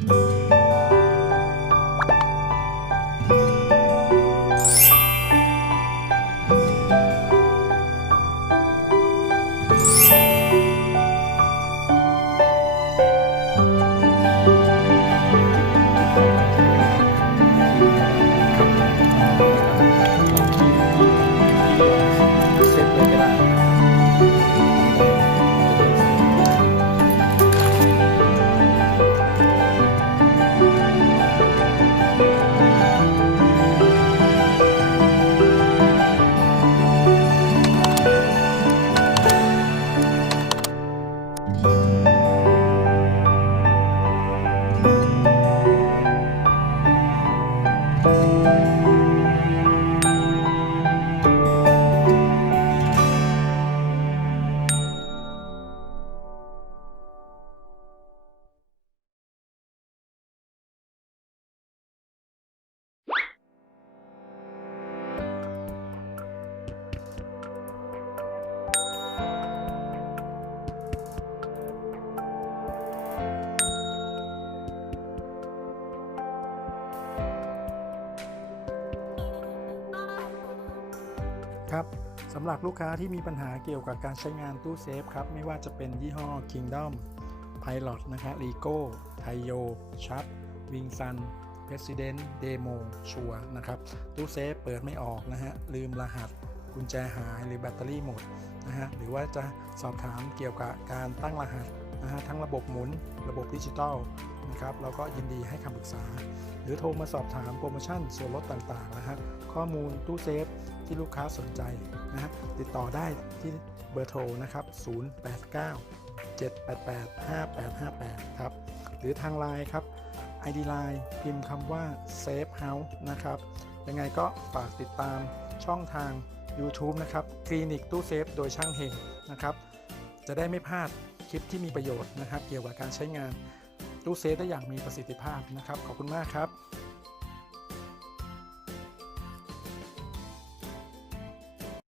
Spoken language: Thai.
เซ ครับสำหรับลูกค้าที่มีปัญหาเกี่ยวกับการใช้งานตู้เซฟครับ ไม่ว่าจะเป็นยี่ห้อ Kingdom Pilot นะครับ Rico t a i o Sharp Wing Sun President Demo ชัวนะครับ ตู้เซฟเปิดไม่ออกนะฮะ ลืมรหัสกุญแจหายหรือแบตเตอรี่หมดนะฮะ หรือว่าจะสอบถามเกี่ยวกับการตั้งรหัสนะฮะ ทั้งระบบหมุน ระบบดิจิตอลนะครับเราก็ยินดีให้คำปรึกษา หรือโทรมาสอบถามโปรโมชั่นส่วนลดต่างๆนะฮะ ข้อมูลตู้เซฟ ที่ลูกค้าสนใจนะฮะติดต่อได้ที่เบอร์โทรนะครับ 089 788 5858 ครับ หรือทางไลน์ครับ ID Line พิมพ์คำว่า Safe House นะครับ ยังไงก็ฝากติดตามช่องทาง YouTube นะครับ คลินิกตู้เซฟโดยช่างเฮงนะครับ จะได้ไม่พลาดคลิปที่มีประโยชน์นะครับ เกี่ยวกับการใช้งานตู้เซฟได้อย่างมีประสิทธิภาพนะครับ ขอบคุณมากครับ